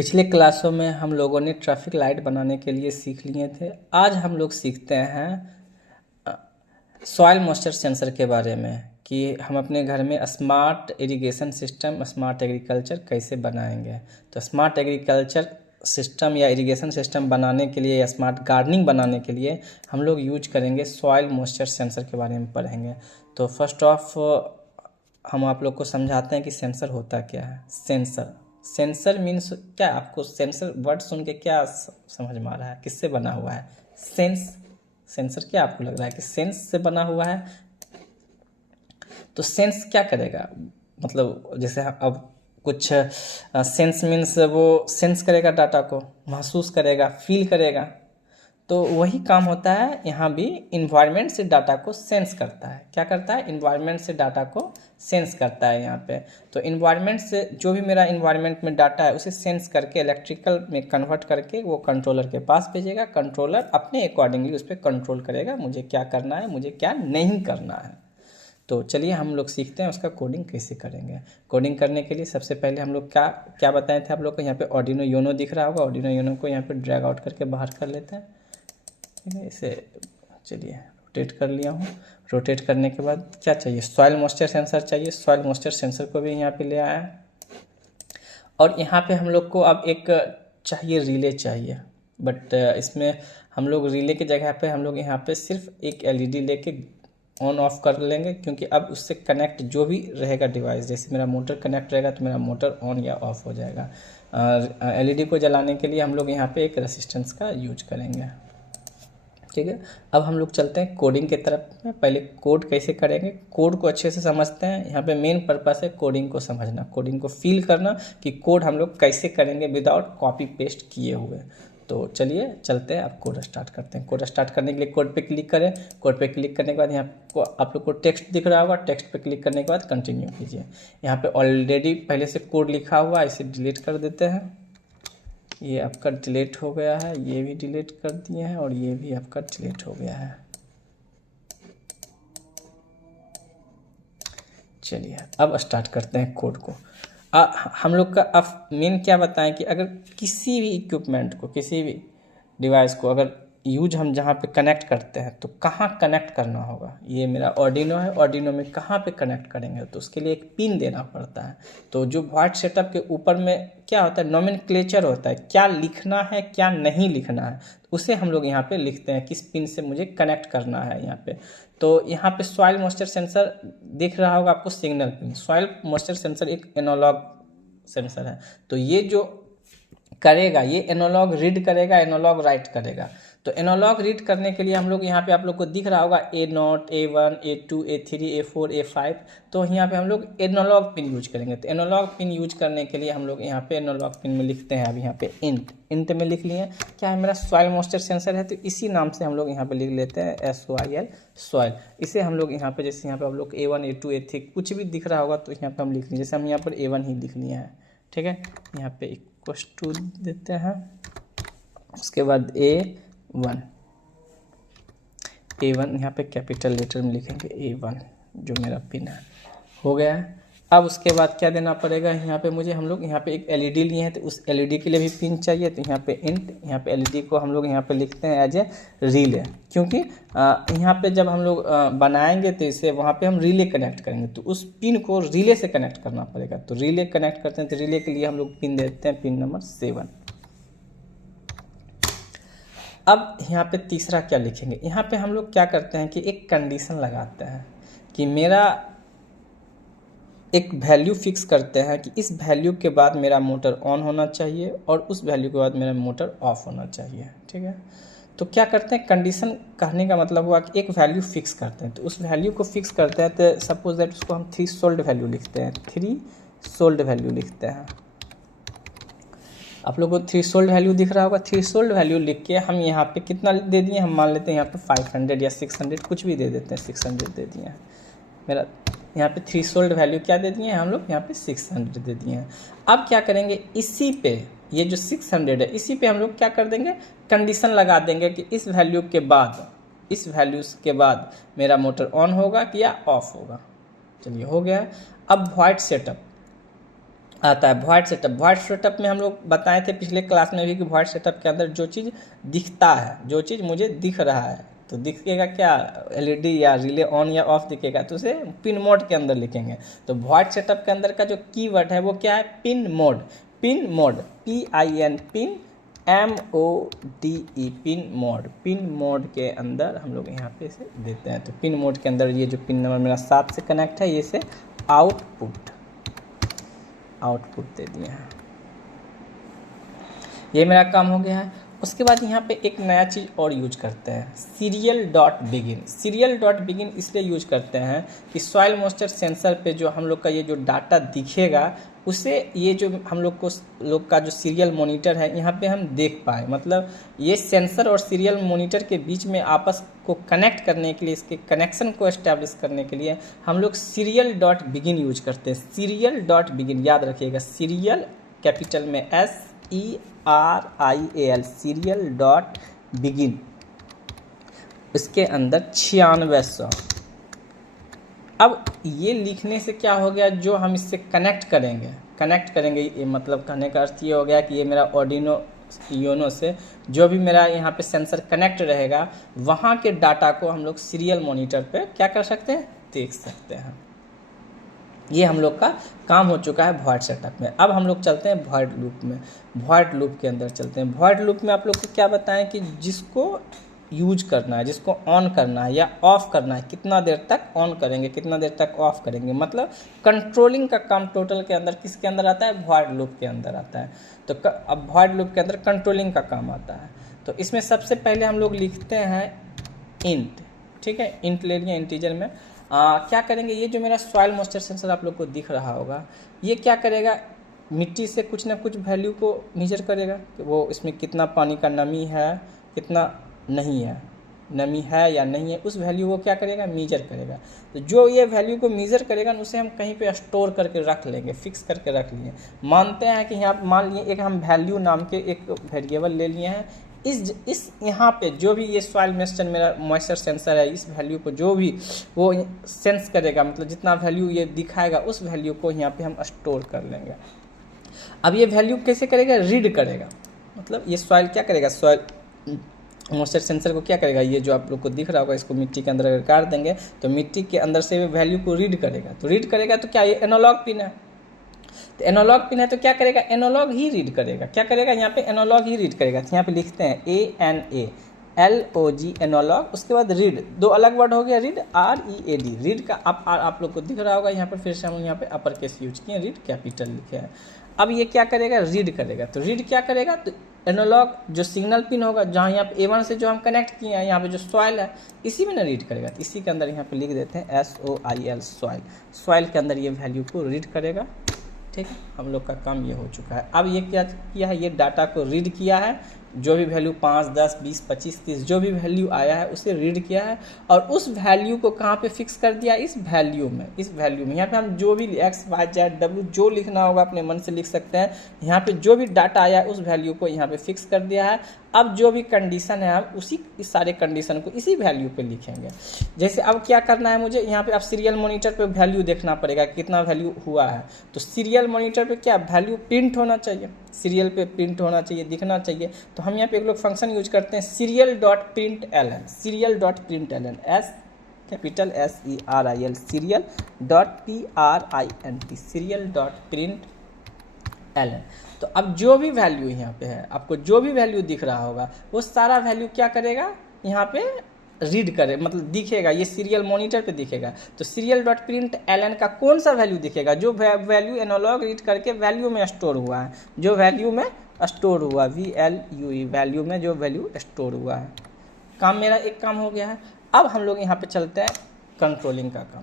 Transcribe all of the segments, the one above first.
पिछले क्लासों में हम लोगों ने ट्रैफिक लाइट बनाने के लिए सीख लिए थे। आज हम लोग सीखते हैं सॉइल मॉइस्चर सेंसर के बारे में कि हम अपने घर में smart irrigation system, smart agriculture कैसे बनाएंगे। तो स्मार्ट एग्रीकल्चर सिस्टम या इरिगेशन सिस्टम बनाने के लिए या स्मार्ट गार्डनिंग बनाने के लिए हम लोग यूज करेंगे सॉइल मॉइस्चर सेंसर के बारे में पढ़ेंगे। तो फर्स्ट ऑफ हम आप लोग को समझाते हैं कि सेंसर होता क्या है। सेंसर मीन्स क्या? आपको सेंसर वर्ड सुन के क्या समझ में आ रहा है? किससे बना हुआ है? सेंसर क्या आपको लग रहा है कि सेंस से बना हुआ है? तो सेंस क्या करेगा? मतलब जैसे अब कुछ सेंस मीन्स वो सेंस करेगा, डाटा को महसूस करेगा, फील करेगा। तो वही काम होता है यहाँ भी। इन्वायरमेंट से डाटा को सेंस करता है। क्या करता है? इन्वायरमेंट से डाटा को सेंस करता है यहाँ पे। तो इन्वायरमेंट से जो भी मेरा इन्वायरमेंट में डाटा है उसे सेंस करके इलेक्ट्रिकल में कन्वर्ट करके वो कंट्रोलर के पास भेजेगा। कंट्रोलर अपने अकॉर्डिंगली उस पर कंट्रोल करेगा, मुझे क्या करना है, मुझे क्या नहीं करना है। तो चलिए हम लोग सीखते हैं उसका कोडिंग कैसे करेंगे। कोडिंग करने के लिए सबसे पहले हम लोग क्या बताए थे आप लोग को? यहाँ पे आर्डिनो यूनो दिख रहा होगा। आर्डिनो यूनो को यहाँ पे ड्रैग आउट करके बाहर कर लेते हैं। ठीक है, इसे चलिए रोटेट कर लिया हूँ। रोटेट करने के बाद क्या चाहिए? सॉइल मॉइस्चर सेंसर चाहिए। सॉइल मॉइस्चर सेंसर को भी यहाँ पे ले आया है। और यहाँ पे हम लोग को अब एक चाहिए, रिले चाहिए। बट इसमें हम लोग रिले की जगह पे हम लोग यहाँ पे सिर्फ एक एलईडी लेके ऑन ऑफ कर लेंगे, क्योंकि अब उससे कनेक्ट जो भी रहेगा डिवाइस, जैसे मेरा मोटर कनेक्ट रहेगा तो मेरा मोटर ऑन या ऑफ हो जाएगा। एलईडी को जलाने के लिए हम लोग यहाँ पे एक रेसिस्टेंस का यूज करेंगे। ठीक है, अब हम लोग चलते हैं कोडिंग के तरफ में। पहले कोड कैसे करेंगे, कोड को अच्छे से समझते हैं। यहाँ पे मेन पर्पस है कोडिंग को समझना, कोडिंग को फील करना कि कोड हम लोग कैसे करेंगे विदाउट कॉपी पेस्ट किए हुए। तो चलिए चलते हैं, अब कोड स्टार्ट करते हैं। कोड स्टार्ट करने के लिए कोड पे क्लिक करें। कोड पे क्लिक करने के बाद यहाँ को आप लोग को टेक्स्ट दिख रहा होगा। टेक्स्ट पे क्लिक करने के बाद कंटिन्यू कीजिए। यहाँ पे ऑलरेडी पहले से कोड लिखा हुआ है, इसे डिलीट कर देते हैं। ये आपका डिलीट हो गया है, ये भी डिलीट कर दिए हैं और ये भी आपका डिलीट हो गया है। चलिए अब स्टार्ट करते हैं कोड को। हम लोग का अब मेन क्या बताएं कि अगर किसी भी इक्विपमेंट को, किसी भी डिवाइस को अगर यूज हम जहाँ पे कनेक्ट करते हैं तो कहाँ कनेक्ट करना होगा। ये मेरा आर्डिनो है, आर्डिनो में कहाँ पे कनेक्ट करेंगे तो उसके लिए एक पिन देना पड़ता है। तो जो वॉइड सेटअप के ऊपर में क्या होता है, नोमेनक्लेचर होता है, क्या लिखना है क्या नहीं लिखना है, उसे हम लोग यहाँ पे लिखते हैं किस पिन से मुझे कनेक्ट करना है यहाँ पे। तो यहाँ पे सॉइल मॉइस्चर सेंसर दिख रहा होगा आपको, signal pin. Soil moisture sensor एक एनालॉग सेंसर है। तो ये जो करेगा, ये एनालॉग रीड करेगा, एनालॉग राइट करेगा। तो एनालॉग रीड करने के लिए हम लोग यहाँ पे आप लोग को दिख रहा होगा A0, A1, A2, A3, A4, A5। तो यहाँ पे हम लोग एनालॉग पिन यूज करेंगे। तो एनालॉग पिन यूज करने के लिए हम लोग यहाँ पे एनालॉग पिन में लिखते हैं। अब यहाँ पे इंट में लिख लिए। क्या है? मेरा सॉइल मॉइस्चर सेंसर है तो इसी नाम से हम लोग यहाँ पे लिख लेते हैं SOIL, सॉइल। इसे हम लोग यहाँ पे, जैसे यहाँ पे आप लोग A1, A2, A3 कुछ भी दिख रहा होगा तो यहाँ पे हम लिख लीजिए। जैसे हम यहाँ पर A1 ही लिख लिए हैं। ठीक है, यहाँ पे इक्वल्स टू देते हैं। उसके बाद A1 यहाँ पे कैपिटल लेटर में लिखेंगे A1, जो मेरा पिन है। हो गया है। अब उसके बाद क्या देना पड़ेगा यहाँ पे मुझे, हम लोग यहाँ पे एक एलईडी लिए हैं तो उस एलईडी के लिए भी पिन चाहिए। तो यहाँ पे इंट, यहाँ पे एलईडी को हम लोग यहाँ पे लिखते हैं एज ए रिले, क्योंकि यहाँ पे जब हम लोग बनाएंगे तो इसे वहाँ पे हम रिले कनेक्ट करेंगे तो उस पिन को रिले से कनेक्ट करना पड़ेगा। तो रिले कनेक्ट करते हैं तो रिले के लिए हम लोग पिन देते हैं, पिन नंबर 7। अब यहाँ पे तीसरा क्या लिखेंगे, यहाँ पे हम लोग क्या करते हैं कि एक कंडीशन लगाते हैं कि मेरा एक वैल्यू फिक्स करते हैं कि इस वैल्यू के बाद मेरा मोटर ऑन होना चाहिए और उस वैल्यू के बाद मेरा मोटर ऑफ होना चाहिए। ठीक है, तो क्या करते हैं, कंडीशन कहने का मतलब हुआ कि एक वैल्यू फिक्स करते हैं। तो उस वैल्यू को फिक्स करते हैं तो सपोज दैट उसको हम थ्रेशोल्ड वैल्यू लिखते हैं, थ्रेशोल्ड वैल्यू लिखते हैं। आप लोगों को थ्रेशोल्ड वैल्यू दिख रहा होगा। थ्रेशोल्ड वैल्यू लिख के हम यहाँ पे कितना दे दिए, हम मान लेते हैं यहाँ पे 500 या 600 कुछ भी दे देते हैं। 600 दे दिए हैं। मेरा यहाँ पे थ्रेशोल्ड वैल्यू क्या दे दिए हैं हम लोग, यहाँ पे 600 दे दिए हैं। अब क्या करेंगे, इसी पे ये जो 600 है इसी पे हम लोग क्या कर देंगे, कंडीशन लगा देंगे कि इस वैल्यू के बाद, इस वैल्यूज़ के बाद मेरा मोटर ऑन होगा कि या ऑफ होगा। चलिए हो गया। अब वॉइड सेटअप, आता है वॉइड सेटअप। वॉइड सेटअप में हम लोग बताए थे पिछले क्लास में भी कि वॉइड सेटअप के अंदर जो चीज़ दिखता है, जो चीज़ मुझे दिख रहा है, तो दिखेगा क्या, एलईडी या रिले ऑन या ऑफ दिखेगा, तो उसे पिन मोड के अंदर लिखेंगे। तो वॉइड सेटअप के अंदर का जो कीवर्ड है वो क्या है, pin mode. Pin mode, PIN, pin MODE, pin mode. Pin mode के अंदर हम लोग यहाँ पे इसे देते हैं। तो पिन मोड के अंदर ये जो पिन नंबर मेरा 7 से कनेक्ट है, ये से आउटपुट दे दिए हैं। ये मेरा काम हो गया है। उसके बाद यहाँ पे एक नया चीज़ और यूज करते हैं, serial dot begin. Serial dot begin इसलिए यूज करते हैं कि सॉइल मॉइस्चर सेंसर पे जो हम लोग का ये जो डाटा दिखेगा, उसे ये जो हम लोग का जो सीरियल मॉनिटर है यहाँ पे हम देख पाए। मतलब ये सेंसर और सीरियल मॉनिटर के बीच में आपस को कनेक्ट करने के लिए, इसके कनेक्शन को एस्टैब्लिश करने के लिए हम लोग सीरियल डॉट बिगिन यूज करते हैं। सीरियल डॉट बिगिन याद रखिएगा, सीरियल कैपिटल में SERIAL, सीरियल डॉट बिगिन। इसके अंदर 9600। अब ये लिखने से क्या हो गया, जो हम इससे कनेक्ट करेंगे, ये मतलब कहने का अर्थ ये हो गया कि ये मेरा ऑर्डिनो यूनो से जो भी मेरा यहाँ पे सेंसर कनेक्ट रहेगा, वहाँ के डाटा को हम लोग सीरियल मॉनिटर पे क्या कर सकते हैं, देख सकते हैं। ये हम लोग का काम हो चुका है वॉइड सेटअप में। अब हम लोग चलते हैं वॉइड लूप में। वॉइड लूप के अंदर चलते हैं। वॉइड लूप में आप लोग को क्या बताएं कि जिसको यूज करना है, जिसको ऑन करना है या ऑफ करना है, कितना देर तक ऑन करेंगे, कितना देर तक ऑफ करेंगे, मतलब कंट्रोलिंग का काम टोटल के अंदर किसके अंदर आता है, वॉइड लूप के अंदर आता है। तो अब वॉइड लूप के अंदर कंट्रोलिंग का काम आता है। तो इसमें सबसे पहले हम लोग लिखते हैं इंट, ठीक है, इंट ले लिया इंटीजर में। क्या करेंगे, ये जो मेरा सॉइल मॉइस्चर सेंसर आप लोग को दिख रहा होगा, ये क्या करेगा, मिट्टी से कुछ ना कुछ वैल्यू को मेजर करेगा कि वो इसमें कितना पानी का नमी है, कितना नहीं है, नमी है या नहीं है, उस वैल्यू को क्या करेगा, मेजर करेगा। तो जो ये वैल्यू को मेजर करेगा उसे हम कहीं पे स्टोर करके रख लेंगे, फिक्स करके रख लिए। मानते हैं कि यहाँ मान लिए एक हम वैल्यू नाम के एक वेरिएबल ले लिए हैं। इस यहाँ पे जो भी ये सॉइल मॉइस्चर सेंसर है, इस वैल्यू को जो भी वो सेंस करेगा, मतलब जितना वैल्यू ये दिखाएगा, उस वैल्यू को यहाँ पे हम स्टोर कर लेंगे। अब ये वैल्यू कैसे करेगा, रीड करेगा। मतलब ये सॉइल क्या करेगा, सॉइल मॉइस्चर सेंसर को क्या करेगा, ये जो आप लोग को दिख रहा होगा, इसको मिट्टी के अंदर अगर काट देंगे तो मिट्टी के अंदर से वैल्यू को रीड करेगा। तो रीड करेगा तो क्या, ये एनालॉग पिन है, तो एनालॉग पिन है तो क्या करेगा, एनालॉग ही रीड करेगा। क्या करेगा, यहाँ पे एनालॉग ही रीड करेगा। तो यहाँ पे लिखते हैं ANALOG, एनालॉग। उसके बाद रीड, दो अलग वर्ड हो गया, रीड READ। रीड का आप लोग को दिख रहा होगा, यहाँ पर फिर से हम यहाँ पे अपर केस यूज किए, रीड कैपिटल लिखे हैं। अब ये क्या करेगा, रीड करेगा। तो रीड क्या करेगा, तो एनालॉग जो सिग्नल पिन होगा, जहाँ यहाँ पे A1 से जो हम कनेक्ट किए हैं, यहाँ पे जो सॉइल है, इसी में ना रीड करेगा। तो इसी के अंदर यहाँ पे लिख देते हैं SOIL, सॉइल। सॉइल के अंदर ये वैल्यू को रीड करेगा। ठीक है, हम लोग का काम ये हो चुका है। अब ये क्या किया है, ये डाटा को रीड किया है, जो भी वैल्यू 5, 10, 20, 25, 30 जो भी वैल्यू आया है उसे रीड किया है, और उस वैल्यू को कहाँ पे फिक्स कर दिया, इस वैल्यू में। यहाँ पे हम जो भी X, Y, Z, W जो लिखना होगा अपने मन से लिख सकते हैं। यहाँ पे जो भी डाटा आया उस वैल्यू को यहाँ पे फिक्स कर दिया है। अब जो भी कंडीशन है हम उसी इस सारे कंडीशन को इसी वैल्यू पे लिखेंगे। जैसे अब क्या करना है मुझे, यहाँ पे अब सीरियल मॉनिटर पे वैल्यू देखना पड़ेगा कितना वैल्यू हुआ है। तो सीरियल मॉनिटर पे क्या वैल्यू प्रिंट होना चाहिए, सीरियल पे प्रिंट होना चाहिए, दिखना चाहिए। तो हम यहाँ पे एक लोग फंक्शन यूज करते हैं, serial dot print L N, serial dot print L N, capital SERIL, serial dot PRINT, serial dot print L N. तो अब जो भी वैल्यू यहाँ पे है, आपको जो भी वैल्यू दिख रहा होगा, वो सारा वैल्यू क्या करेगा, यहाँ पे रीड करे, मतलब दिखेगा, ये सीरियल मॉनिटर पे दिखेगा। तो serial dot print L N का कौन सा वैल्यू दिखेगा, जो वैल्यू एनालॉग रीड करके वैल्यू में स्टोर हुआ है, जो वैल्यू में स्टोर हुआ, VLUE, वैल्यू में जो वैल्यू स्टोर हुआ है। काम मेरा एक काम हो गया है। अब हम लोग यहाँ पे चलते हैं कंट्रोलिंग का काम।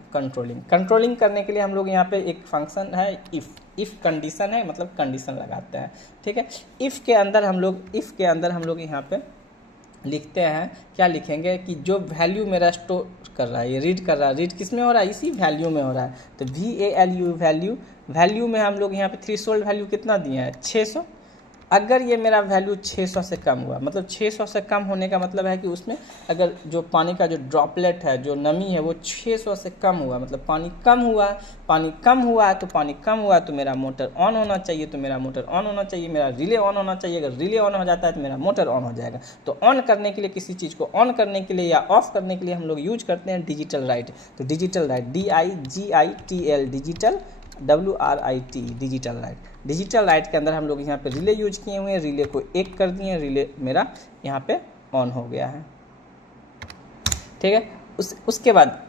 कंट्रोलिंग करने के लिए हम लोग यहाँ पे एक फंक्शन है इफ़ कंडीशन है, मतलब कंडीशन लगाते हैं। ठीक है, इफ़ के अंदर हम लोग यहाँ पे लिखते हैं, क्या लिखेंगे कि जो वैल्यू मेरा स्टोर कर रहा है, ये रीड कर रहा है, रीड किस में हो रहा है, इसी वैल्यू में हो रहा है। तो VALU वैल्यू में हम लोग यहाँ पे थ्रेशोल्ड वैल्यू कितना दिए हैं, 600। अगर ये मेरा वैल्यू 600 से कम हुआ, मतलब 600 से कम होने का मतलब है कि उसमें अगर जो पानी का जो ड्रॉपलेट है, जो नमी है, वो 600 से कम हुआ, मतलब पानी कम हुआ। पानी कम हुआ तो मेरा मोटर ऑन होना चाहिए, तो मेरा मोटर ऑन होना चाहिए, मेरा रिले ऑन होना चाहिए। अगर रिले ऑन हो जाता है तो मेरा मोटर ऑन हो जाएगा। तो ऑन करने के लिए, किसी चीज़ को ऑन करने के लिए या ऑफ करने के लिए हम लोग यूज करते हैं डिजिटल राइट। तो digital right, DIGITL, digital, WRIT, digital right. Digital right के अंदर हम लोग यहाँ पे रिले यूज किए हुए हैं, रिले को 1 कर दिए हैं, रिले मेरा यहाँ पे ऑन हो गया है। ठीक है, उसके बाद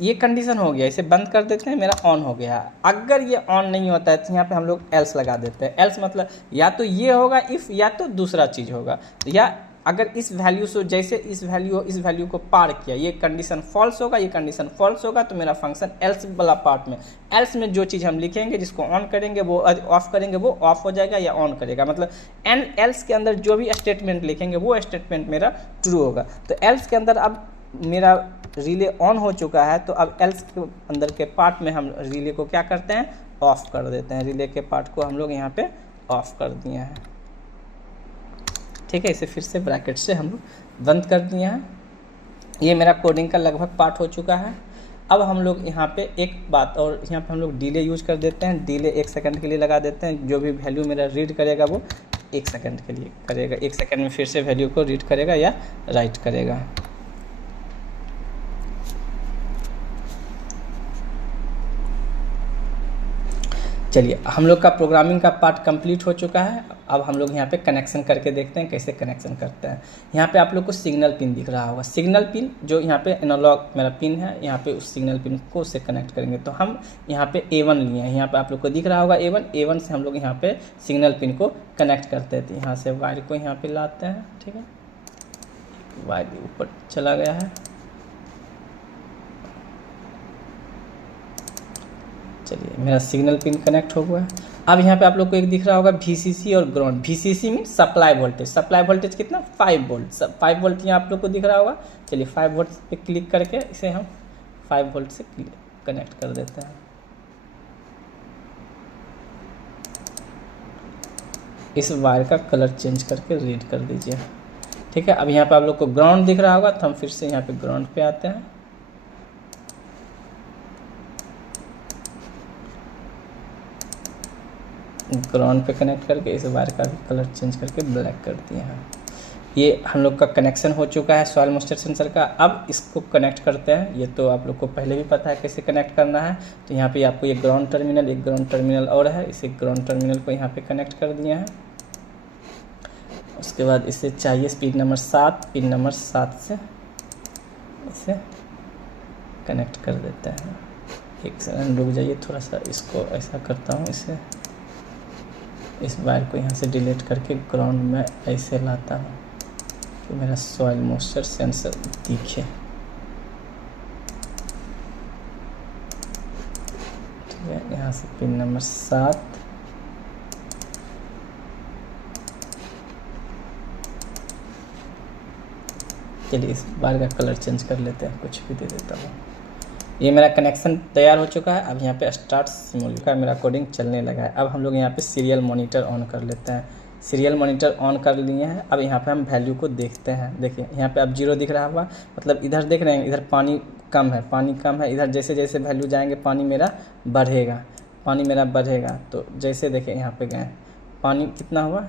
ये कंडीशन हो गया, इसे बंद कर देते हैं, मेरा ऑन हो गया है। अगर ये ऑन नहीं होता है तो यहाँ पे हम लोग एल्स लगा देते हैं। एल्स मतलब या तो ये होगा इफ़, या तो दूसरा चीज़ होगा, या अगर इस वैल्यू से, जैसे इस वैल्यू को पार किया, ये कंडीशन फॉल्स होगा, ये कंडीशन फॉल्स होगा, तो मेरा फंक्शन एल्स वाला पार्ट में, एल्स में जो चीज़ हम लिखेंगे, जिसको ऑन करेंगे वो ऑफ करेंगे, वो ऑफ हो जाएगा या ऑन करेगा। मतलब एल्स के अंदर जो भी स्टेटमेंट लिखेंगे वो स्टेटमेंट मेरा ट्रू होगा। तो एल्स के अंदर अब मेरा रिले ऑन हो चुका है, तो अब एल्स के अंदर के पार्ट में हम रिले को क्या करते हैं, ऑफ कर देते हैं। रिले के पार्ट को हम लोग यहाँ पे ऑफ कर दिए हैं। ठीक है, इसे फिर से ब्रैकेट से हम लोग बंद कर दिए हैं। ये मेरा कोडिंग का लगभग पार्ट हो चुका है। अब हम लोग यहाँ पे एक बात और, यहाँ पे हम लोग डिले यूज कर देते हैं। डिले 1 सेकंड के लिए लगा देते हैं। जो भी वैल्यू मेरा रीड करेगा वो 1 सेकंड के लिए करेगा। 1 सेकंड में फिर से वैल्यू को रीड करेगा या राइट करेगा। चलिए, हम लोग का प्रोग्रामिंग का पार्ट कंप्लीट हो चुका है। अब हम लोग यहाँ पे कनेक्शन करके देखते हैं कैसे कनेक्शन करते हैं। यहाँ पे आप लोग को सिग्नल पिन दिख रहा होगा। सिग्नल पिन जो यहाँ पे एनालॉग मेरा पिन है, यहाँ पे उस सिग्नल पिन को उससे कनेक्ट करेंगे। तो हम यहाँ पे A1 लिए हैं। यहाँ पे आप लोग को दिख रहा होगा A1 से हम लोग यहाँ पे सिग्नल पिन को कनेक्ट करते हैं। तो यहाँ से वायर को यहाँ पे लाते हैं। ठीक है, वायर ऊपर चला गया है। चलिए, मेरा सिग्नल पिन कनेक्ट हो गया है। अब यहाँ पे आप लोग को एक दिख रहा होगा VCC और ground. VCC mean supply voltage. Supply voltage कितना, 5 वोल्ट। 5 वोल्ट यहाँ आप लोग को दिख रहा होगा। चलिए, 5 वोल्ट पे क्लिक करके इसे हम 5 वोल्ट से कनेक्ट कर देते हैं। इस वायर का कलर चेंज करके रीड कर दीजिए। ठीक है, अब यहाँ पे आप लोग को ग्राउंड दिख रहा होगा, तो हम फिर से यहाँ पे ग्राउंड पे आते हैं। ग्राउंड पे कनेक्ट करके इस वायर का भी कलर चेंज करके ब्लैक कर दिए हैं। ये हम लोग का कनेक्शन हो चुका है सॉइल मॉइस्चर सेंसर का। अब इसको कनेक्ट करते हैं। ये तो आप लोग को पहले भी पता है कैसे कनेक्ट करना है। तो यहाँ पे आपको ये ग्राउंड टर्मिनल, एक ग्राउंड टर्मिनल और है, इसे ग्राउंड टर्मिनल को यहाँ पे कनेक्ट कर दिए हैं। उसके बाद इसे चाहिए पिन नंबर 7, पिन नंबर 7 से इसे कनेक्ट कर देते हैं। एक सेकंड रुक जाइए, थोड़ा सा इसको ऐसा करता हूँ, इसे इस वायर को यहाँ से डिलीट करके ग्राउंड में ऐसे लाता हूँ कि मेरा सॉइल मॉइस्चर सेंसर दिखे। ठीक है, यहाँ से पिन नंबर 7, चलिए इस बार का कलर चेंज कर लेते हैं, कुछ भी दे देता हूँ। ये मेरा कनेक्शन तैयार हो चुका है। अब यहाँ पे स्टार्ट सिमुलेटर का मेरा कोडिंग चलने लगा है। अब हम लोग यहाँ पे सीरियल मॉनिटर ऑन कर लेते हैं। सीरियल मॉनिटर ऑन कर लिए हैं। अब यहाँ पे हम वैल्यू को देखते हैं। देखिए, यहाँ पे अब 0 दिख रहा होगा, मतलब इधर देख रहे हैं, इधर पानी कम है, पानी कम है। इधर जैसे जैसे वैल्यू जाएंगे पानी मेरा बढ़ेगा, पानी मेरा बढ़ेगा। तो जैसे देखिए यहाँ पे गए, पानी कितना हुआ,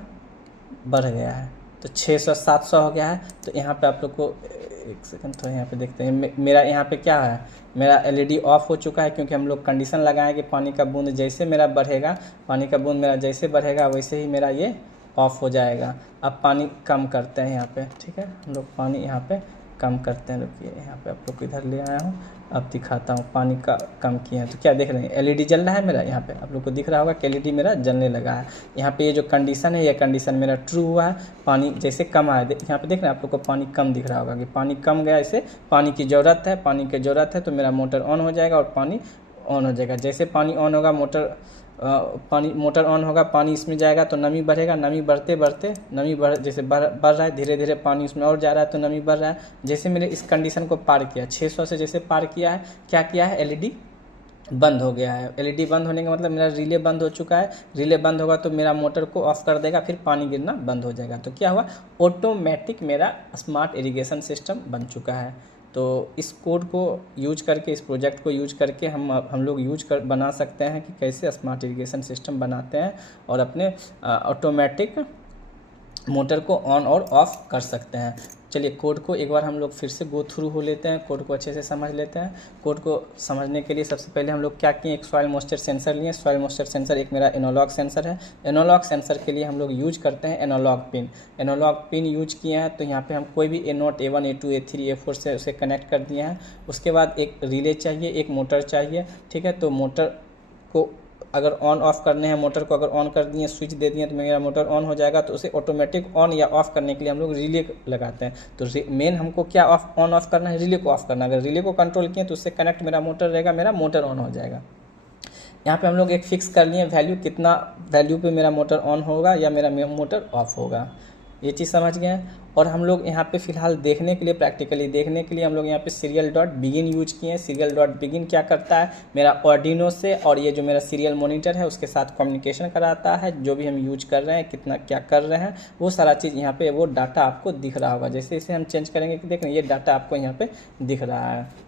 बढ़ गया है, तो 600 700 हो गया है। तो यहाँ पे आप लोग को एक सेकंड थोड़ा यहाँ पे देखते हैं। मेरा यहाँ पे क्या है, मेरा एलईडी ऑफ हो चुका है, क्योंकि हम लोग कंडीशन लगाए कि पानी का बूंद जैसे मेरा बढ़ेगा, पानी का बूंद मेरा जैसे बढ़ेगा वैसे ही मेरा ये ऑफ हो जाएगा। अब पानी कम करते हैं यहाँ पे। ठीक है, हम लोग पानी यहाँ पे कम करते हैं। रुकिए, यहाँ पे आप लोग को इधर ले आया हूँ, अब दिखाता हूँ पानी का कम किया है। तो क्या देख रहे हैं, एलईडी जल रहा है मेरा। यहाँ पे आप लोग को दिख रहा होगा कि एलईडी मेरा जलने लगा है। यहाँ पे ये जो कंडीशन है, ये कंडीशन मेरा ट्रू हुआ है। पानी जैसे कम आया, यहाँ पे देख रहे हैं आप लोग को पानी कम दिख रहा होगा कि पानी कम गया। इसे पानी की ज़रूरत है, पानी की ज़रूरत है, तो मेरा मोटर ऑन हो जाएगा और पानी ऑन हो जाएगा। जैसे पानी ऑन होगा, मोटर ऑन होगा, पानी इसमें जाएगा तो नमी बढ़ेगा। नमी बढ़ते बढ़ते जैसे बढ़ रहा है, धीरे धीरे पानी उसमें और जा रहा है तो नमी बढ़ रहा है। जैसे मैंने इस कंडीशन को पार किया, 600 से जैसे पार किया है, क्या किया है, एलईडी बंद हो गया है। एलईडी बंद होने का मतलब मेरा रिले बंद हो चुका है। रिले बंद होगा तो मेरा मोटर को ऑफ कर देगा, फिर पानी गिरना बंद हो जाएगा। तो क्या हुआ, ऑटोमेटिक मेरा स्मार्ट इरिगेशन सिस्टम बन चुका है। तो इस कोड को यूज करके, इस प्रोजेक्ट को यूज करके हम लोग बना सकते हैं कि कैसे स्मार्ट इरिगेशन सिस्टम बनाते हैं और अपने ऑटोमेटिक मोटर को ऑन और ऑफ कर सकते हैं। चलिए कोड को एक बार हम लोग फिर से गो थ्रू हो लेते हैं, कोड को अच्छे से समझ लेते हैं। कोड को समझने के लिए सबसे पहले हम लोग क्या किए, एक सॉइल मॉइस्चर सेंसर लिए। सॉइल मॉइस्चर सेंसर एक मेरा एनालॉग सेंसर है। एनालॉग सेंसर के लिए हम लोग यूज करते हैं analogue pin. Analogue pin use किए हैं तो यहाँ पे हम कोई भी A0, A1, A2, A3, A4 से उसे कनेक्ट कर दिए हैं। उसके बाद एक रिले चाहिए, एक मोटर चाहिए, ठीक है। तो मोटर को अगर ऑन ऑफ करने हैं, मोटर को अगर ऑन कर दिए, स्विच दे दिए तो मेरा मोटर ऑन हो जाएगा। तो उसे ऑटोमेटिक ऑन या ऑफ करने के लिए हम लोग रिले लगाते हैं। तो मेन हमको क्या ऑन ऑफ करना है, रिले को ऑफ करना है। अगर रिले को कंट्रोल किए तो उससे कनेक्ट मेरा मोटर रहेगा, मेरा मोटर ऑन हो जाएगा। यहाँ पे हम लोग एक फिक्स कर लिए वैल्यू, कितना वैल्यू पे मेरा मोटर ऑन होगा या मेरा मोटर ऑफ होगा, ये चीज़ समझ गए हैं। और हम लोग यहाँ पे फिलहाल देखने के लिए, प्रैक्टिकली देखने के लिए हम लोग यहाँ पे सीरियल डॉट बिगिन यूज किए हैं। सीरियल डॉट बिगिन क्या करता है, मेरा आर्डिनो से और ये जो मेरा सीरियल मॉनिटर है उसके साथ कम्युनिकेशन कराता है। जो भी हम यूज कर रहे हैं, कितना क्या कर रहे हैं, वो सारा चीज़ यहाँ पे वो डाटा आपको दिख रहा होगा। जैसे इसे हम चेंज करेंगे कि देख रहे हैं ये डाटा आपको यहाँ पे दिख रहा है।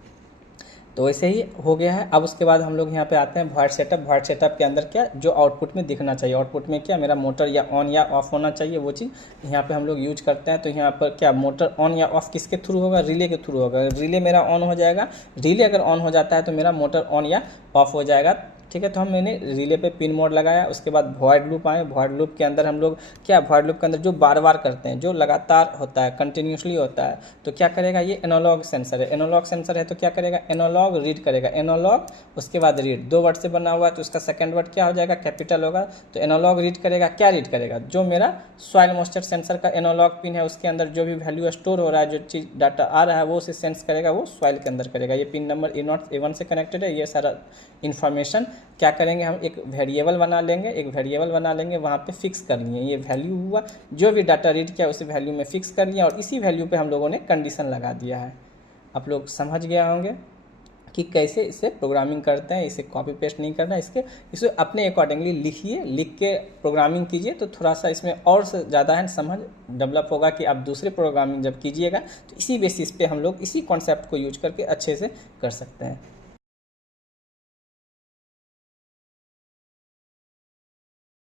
तो वैसे ही हो गया है। अब उसके बाद हम लोग यहाँ पे आते हैं वॉइड सेटअप। वॉइड सेटअप के अंदर क्या जो आउटपुट में दिखना चाहिए, आउटपुट में क्या मेरा मोटर या ऑन या ऑफ होना चाहिए, वो चीज़ यहाँ पे हम लोग यूज करते हैं। तो यहाँ पर क्या मोटर ऑन या ऑफ किसके थ्रू होगा, रिले के थ्रू होगा। रिले मेरा ऑन हो जाएगा, रिले अगर ऑन हो जाता है तो मेरा मोटर ऑन या ऑफ हो जाएगा, ठीक है। तो मैंने रिले पे पिन मोड लगाया। उसके बाद वॉइड लूप आए। वॉइड लूप के अंदर हम लोग क्या, वॉइड लूप के अंदर जो बार बार करते हैं, जो लगातार होता है, कंटिन्यूसली होता है, तो क्या करेगा, ये एनालॉग सेंसर है। एनालॉग सेंसर है तो क्या करेगा, एनालॉग रीड करेगा। एनालॉग उसके बाद रीड, 2 वर्ड से बना हुआ है तो उसका सेकंड वर्ड क्या हो जाएगा, कैपिटल होगा। तो एनालॉग रीड करेगा, क्या रीड करेगा, जो मेरा सॉइल मॉइस्चर सेंसर का एनालॉग पिन है उसके अंदर जो भी वैल्यू स्टोर हो रहा है, जो चीज़ डाटा आ रहा है वो उसे सेंस करेगा, वो सॉइल के अंदर करेगा। ये पिन नंबर A0, A1 से कनेक्टेड है। ये सारा इन्फॉर्मेशन क्या करेंगे, हम एक वेरिएबल बना लेंगे, वहाँ पे फिक्स कर लिए। ये वैल्यू हुआ, जो भी डाटा रीड किया उसी वैल्यू में फिक्स कर लिया और इसी वैल्यू पे हम लोगों ने कंडीशन लगा दिया है। आप लोग समझ गए होंगे कि कैसे इसे प्रोग्रामिंग करते हैं। इसे कॉपी पेस्ट नहीं करना, इसे अपने अकॉर्डिंगली लिखिए, लिख के प्रोग्रामिंग कीजिए तो थोड़ा सा इसमें और से ज़्यादा है समझ डेवलप होगा कि आप दूसरे प्रोग्रामिंग जब कीजिएगा तो इसी बेसिस पे हम लोग इसी कॉन्सेप्ट को यूज करके अच्छे से कर सकते हैं।